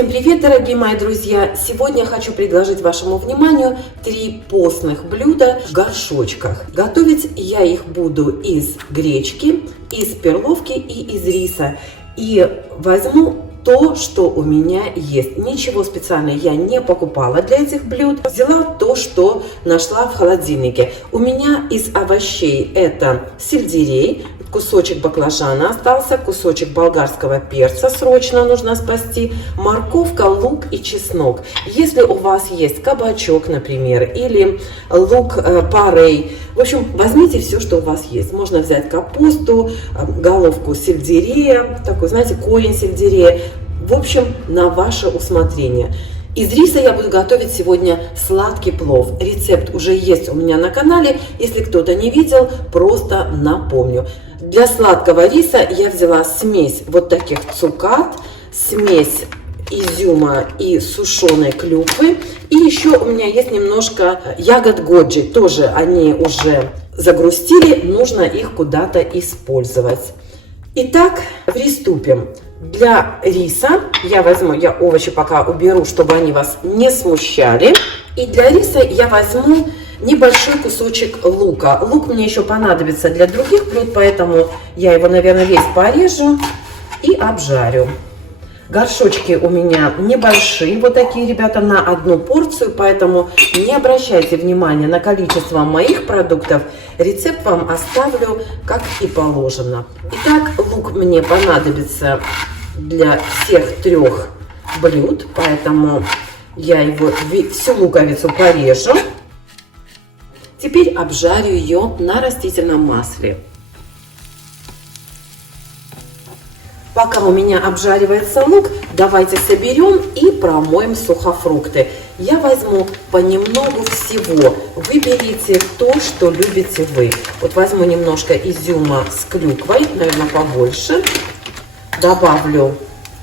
Всем привет, дорогие мои друзья! Сегодня я хочу предложить вашему вниманию 3 постных блюда в горшочках. Готовить я их буду из гречки, из перловки и из риса. И возьму то, что у меня есть. Ничего специального я не покупала для этих блюд. Взяла то, что нашла в холодильнике. У меня из овощей это сельдерей, кусочек баклажана остался, кусочек болгарского перца срочно нужно спасти, морковка, лук и чеснок. Если у вас есть кабачок, например, или лук порей, в общем, возьмите все, что у вас есть. Можно взять капусту, головку сельдерея, такой, знаете, корень сельдерея. В общем, на ваше усмотрение. Из риса я буду готовить сегодня сладкий плов. Рецепт уже есть у меня на канале. Если кто-то не видел, просто напомню. Для сладкого риса я взяла смесь вот таких цукат, смесь изюма и сушеной клюквы. И еще у меня есть немножко ягод годжи. Тоже они уже загрустили, нужно их куда-то использовать. Итак, приступим. Для риса я овощи пока уберу, чтобы они вас не смущали. И для риса я возьму небольшой кусочек лука. Лук мне еще понадобится для других блюд, поэтому я его, наверное, весь порежу и обжарю. Горшочки у меня небольшие, вот такие, ребята, на одну порцию, поэтому не обращайте внимания на количество моих продуктов. Рецепт вам оставлю, как и положено. Итак, лук мне понадобится для всех 3 блюд, поэтому я его всю луковицу порежу. Теперь обжарю ее на растительном масле. Пока у меня обжаривается лук, давайте соберем и промоем сухофрукты. Я возьму понемногу всего. Выберите то, что любите вы. Вот возьму немножко изюма с клюквой, наверное, побольше. Добавлю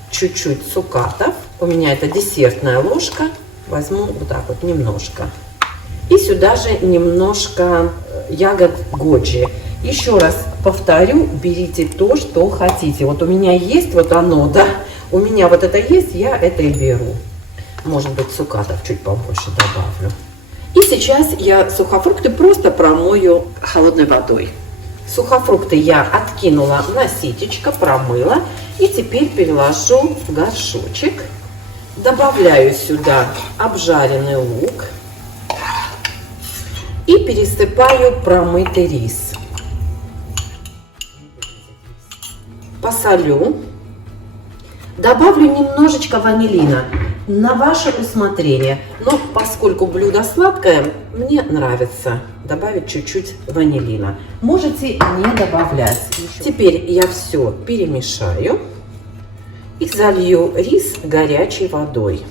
чуть-чуть цукатов. У меня это десертная ложка. Возьму вот так вот немножко. И сюда же немножко ягод годжи. Еще раз повторю, берите то, что хотите. Вот у меня есть вот оно, да, у меня вот это есть, я это и беру. Может быть, цукатов чуть побольше добавлю. И сейчас я сухофрукты просто промою холодной водой. Сухофрукты я откинула на ситечко, промыла. И теперь переложу в горшочек. Добавляю сюда обжаренный лук. И пересыпаю промытый рис. Посолю. Добавлю немножечко ванилина на ваше усмотрение. Но поскольку блюдо сладкое, мне нравится добавить чуть-чуть ванилина. Можете не добавлять. Теперь я все перемешаю и залью рис горячей водой.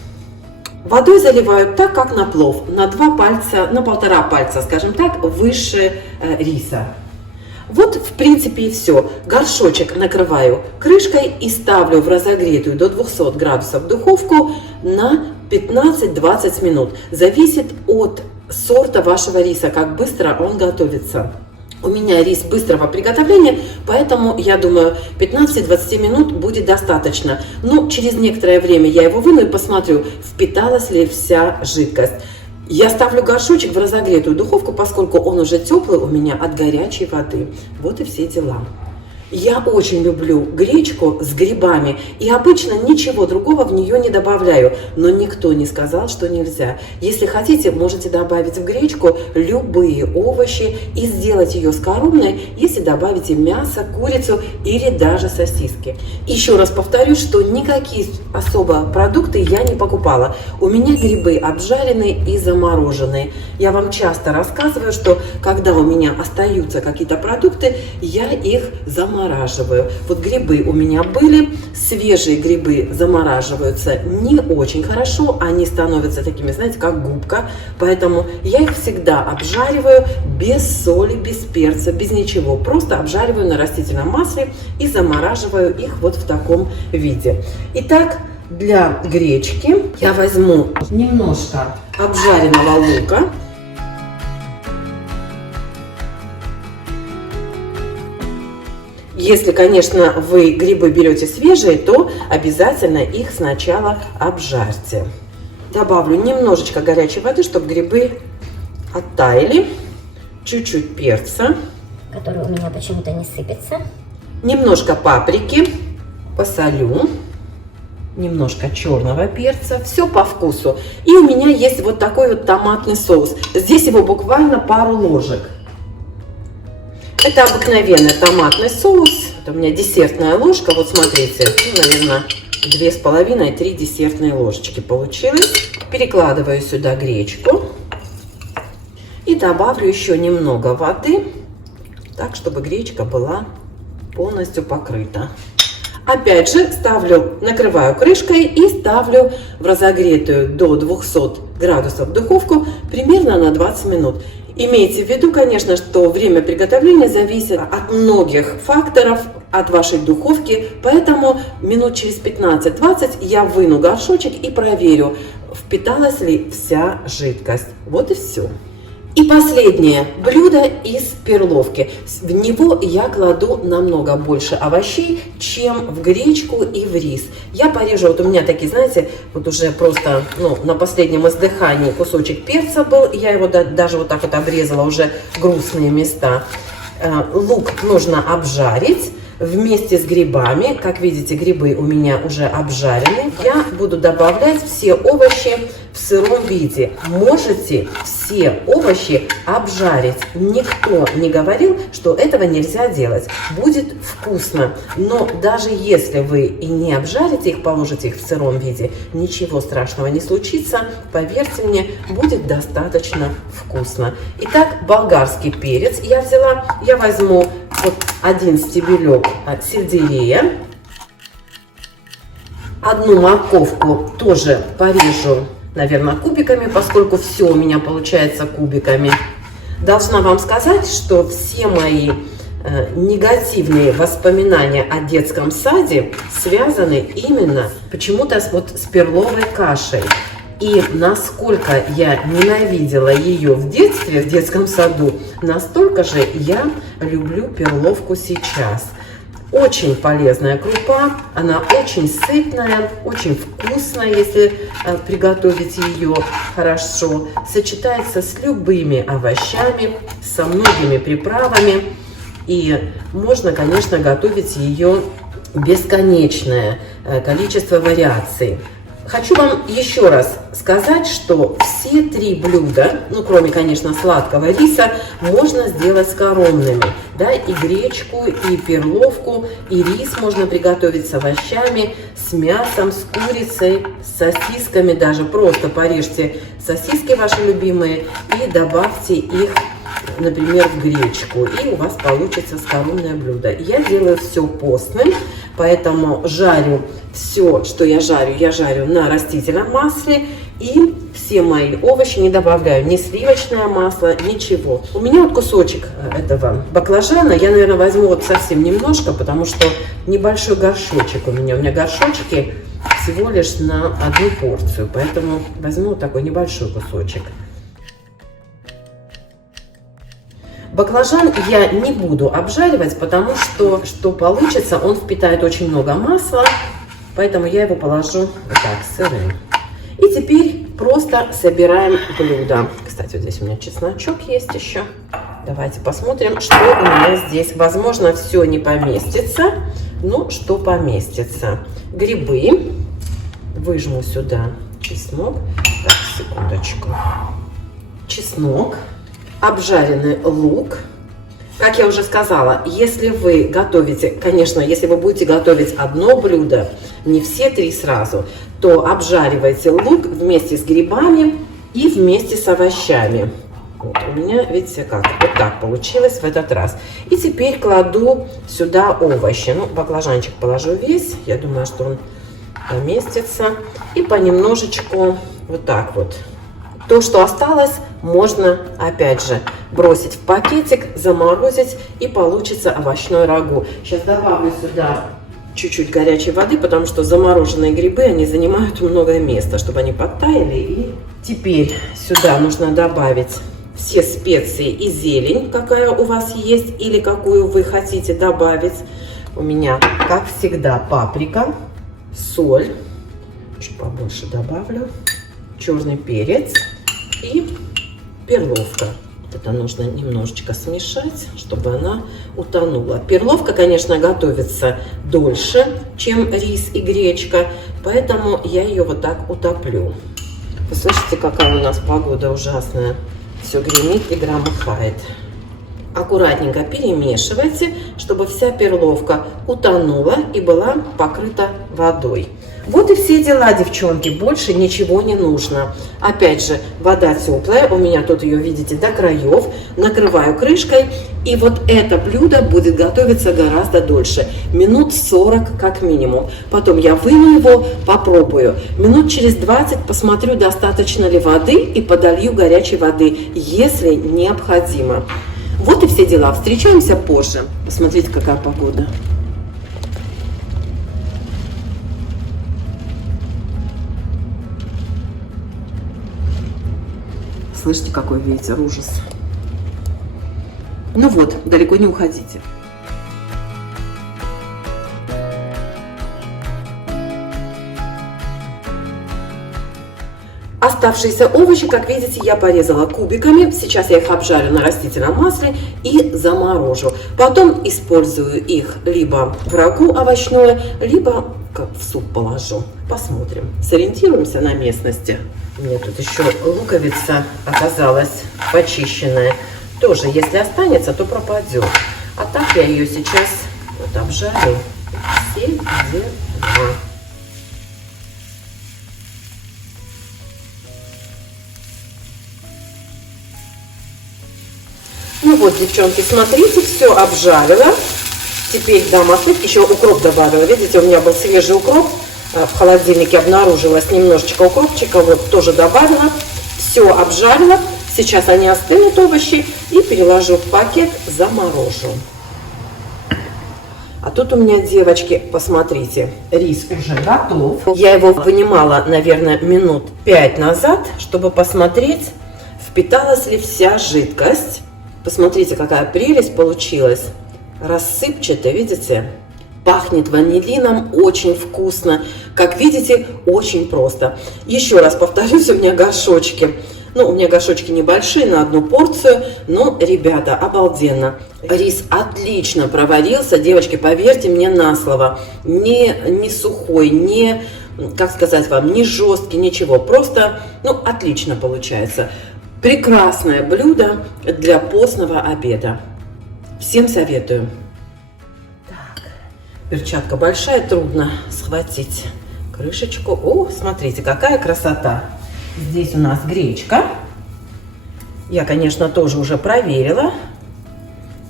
Водой заливаю так, как на плов, на 2 пальца, на 1,5 пальца, скажем так, выше риса. Вот, в принципе, и все. Горшочек накрываю крышкой и ставлю в разогретую до 200 градусов духовку на 15-20 минут. Зависит от сорта вашего риса, как быстро он готовится. У меня рис быстрого приготовления, поэтому, я думаю, 15-20 минут будет достаточно. Но через некоторое время я его выну и посмотрю, впиталась ли вся жидкость. Я ставлю горшочек в разогретую духовку, поскольку он уже теплый у меня от горячей воды. Вот и все дела. Я очень люблю гречку с грибами и обычно ничего другого в нее не добавляю, но никто не сказал, что нельзя. Если хотите, можете добавить в гречку любые овощи и сделать ее скоромной, если добавите мясо, курицу или даже сосиски. Еще раз повторю, что никакие особо продукты я не покупала. У меня грибы обжаренные и замороженные. Я вам часто рассказываю, что когда у меня остаются какие-то продукты, я их замораживаю. Вот грибы у меня были, свежие грибы замораживаются не очень хорошо, они становятся такими, знаете, как губка, поэтому я их всегда обжариваю без соли, без перца, без ничего, просто обжариваю на растительном масле и замораживаю их вот в таком виде. Итак, для гречки я возьму немножко обжаренного лука. Если, конечно, вы грибы берете свежие, то обязательно их сначала обжарьте. Добавлю немножечко горячей воды, чтобы грибы оттаяли. Чуть-чуть перца. Который у меня почему-то не сыпется. Немножко паприки. Посолю. Немножко черного перца. Все по вкусу. И у меня есть вот такой вот томатный соус. Здесь его буквально пару ложек. Это обыкновенный томатный соус. Это у меня десертная ложка. Вот смотрите, наверное, 2,5-3 десертные ложечки получилось. Перекладываю сюда гречку. И добавлю еще немного воды, так, чтобы гречка была полностью покрыта. Опять же, накрываю крышкой и ставлю в разогретую до 200 градусов духовку примерно на 20 минут. Имейте в виду, конечно, что время приготовления зависит от многих факторов, от вашей духовки, поэтому минут через 15-20 я выну горшочек и проверю, впиталась ли вся жидкость. Вот и все. И последнее блюдо из перловки. В него я кладу намного больше овощей, чем в гречку и в рис. Я порежу, вот у меня такие, знаете, вот уже просто на последнем издыхании кусочек перца был. Я его даже вот так вот обрезала, уже грустные места. Лук нужно обжарить вместе с грибами. Как видите, грибы у меня уже обжарены. Я буду добавлять все овощи в сыром виде. Можете все овощи обжарить. Никто не говорил, что этого нельзя делать. Будет вкусно. Но даже если вы и не обжарите их, положите их в сыром виде, ничего страшного не случится. Поверьте мне, будет достаточно вкусно. Итак, болгарский перец я взяла. Я возьму вот один стебелек сельдерея. Одну морковку тоже порежу, наверное, кубиками, поскольку все у меня получается кубиками. Должна вам сказать, что все мои негативные воспоминания о детском саде связаны именно почему-то вот с перловой кашей. И насколько я ненавидела ее в детстве, в детском саду, настолько же я люблю перловку сейчас. Очень полезная крупа, она очень сытная, очень вкусная, если приготовить ее хорошо. Сочетается с любыми овощами, со многими приправами. И можно, конечно, готовить ее бесконечное количество вариаций. Хочу вам еще раз сказать, что все три блюда, кроме, конечно, сладкого риса, можно сделать скоромными. Да, и гречку, и перловку, и рис можно приготовить с овощами, с мясом, с курицей, с сосисками. Даже просто порежьте сосиски ваши любимые и добавьте их, например, в гречку. И у вас получится скоромное блюдо. Я делаю все постным, поэтому жарю все, что я жарю на растительном масле. И все мои овощи не добавляю ни сливочное масло, ничего. У меня вот кусочек этого баклажана. Я, наверное, возьму вот совсем немножко, потому что небольшой горшочек у меня. У меня горшочки всего лишь на одну порцию. Поэтому возьму вот такой небольшой кусочек. Баклажан я не буду обжаривать, потому что получится, он впитает очень много масла, поэтому я его положу вот так, сырым. И теперь просто собираем блюдо. Кстати, вот здесь у меня чесночок есть еще. Давайте посмотрим, что у меня здесь. Возможно, все не поместится, но что поместится. Грибы. Выжму сюда чеснок. Так, секундочку. Чеснок. Обжаренный лук. Как я уже сказала, если вы готовите, конечно, если вы будете готовить одно блюдо, не все три сразу, то обжаривайте лук вместе с грибами и вместе с овощами. Вот у меня, видите, как вот так получилось в этот раз. И теперь кладу сюда овощи. Баклажанчик положу весь, я думаю, что он поместится. И понемножечку вот так вот. То, что осталось, можно, опять же, бросить в пакетик, заморозить, и получится овощной рагу. Сейчас добавлю сюда чуть-чуть горячей воды, потому что замороженные грибы, они занимают много места, чтобы они подтаяли. И теперь сюда нужно добавить все специи и зелень, какая у вас есть или какую вы хотите добавить. У меня, как всегда, паприка, соль, чуть побольше добавлю, черный перец и перловка. Это нужно немножечко смешать, чтобы она утонула. Перловка, конечно, готовится дольше, чем рис и гречка, поэтому я ее вот так утоплю. Вы слышите, какая у нас погода ужасная? Все гремит и громыхает. Аккуратненько перемешивайте, чтобы вся перловка утонула и была покрыта водой. Вот и все дела, девчонки, больше ничего не нужно. Опять же, вода теплая, у меня тут ее, видите, до краев. Накрываю крышкой, и вот это блюдо будет готовиться гораздо дольше. Минут 40 как минимум. Потом я выну его, попробую. Минут через 20 посмотрю, достаточно ли воды, и подолью горячей воды, если необходимо. Вот и все дела. Встречаемся позже. Посмотрите, какая погода. Слышите, какой ветер, ужас. Ну вот, далеко не уходите. Оставшиеся овощи, как видите, я порезала кубиками. Сейчас я их обжарю на растительном масле и заморожу. Потом использую их либо в рагу овощное, либо в суп положу. Посмотрим. Сориентируемся на местности. У меня тут еще луковица оказалась почищенная. Тоже, если останется, то пропадет. А так я ее сейчас вот обжарю. Все дела. Ну вот, девчонки, смотрите, все обжарила. Теперь дам остыть. Еще укроп добавила. Видите, у меня был свежий укроп. В холодильнике обнаружилось немножечко укропчика. Вот тоже добавила. Все обжарила. Сейчас они остынут, овощи. И переложу в пакет, заморожу. А тут у меня, девочки, посмотрите, рис уже готов. Я его вынимала, наверное, минут 5 назад, чтобы посмотреть, впиталась ли вся жидкость. Посмотрите, какая прелесть получилась. Рассыпчатая, видите? Пахнет ванилином, очень вкусно. Как видите, очень просто. Еще раз повторюсь, у меня горшочки. Ну, у меня горшочки небольшие, на одну порцию. Но, ребята, обалденно. Рис отлично проварился. Девочки, поверьте мне на слово. Не сухой, не, как сказать вам, не жесткий, ничего. Просто, ну, отлично получается. Прекрасное блюдо для постного обеда. Всем советую. Так, перчатка большая, трудно схватить крышечку. О, смотрите, какая красота. Здесь у нас гречка. Я, конечно, тоже уже проверила.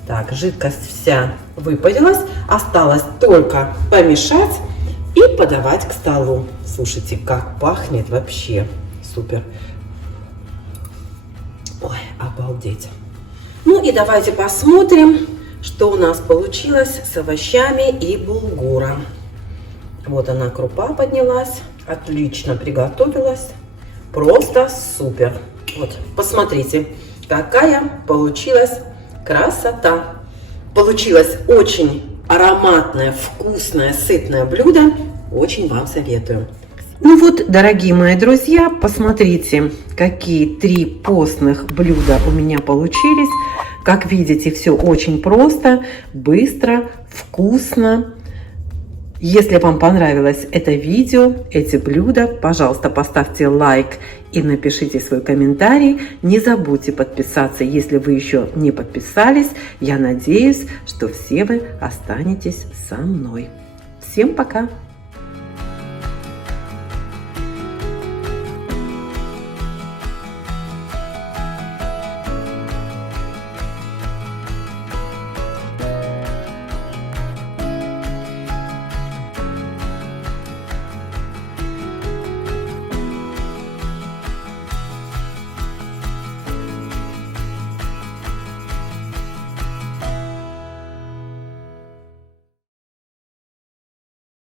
Так, жидкость вся выпарилась. Осталось только помешать и подавать к столу. Слушайте, как пахнет вообще. Супер. Ой, обалдеть. Ну и давайте посмотрим, что у нас получилось с овощами и булгуром. Вот она, крупа поднялась. Отлично приготовилась. Просто супер. Вот, посмотрите, какая получилась красота. Получилось очень ароматное, вкусное, сытное блюдо. Очень вам советую. Ну вот, дорогие мои друзья, посмотрите, какие 3 постных блюда у меня получились. Как видите, все очень просто, быстро, вкусно. Если вам понравилось это видео, эти блюда, пожалуйста, поставьте лайк и напишите свой комментарий. Не забудьте подписаться, если вы еще не подписались. Я надеюсь, что все вы останетесь со мной. Всем пока!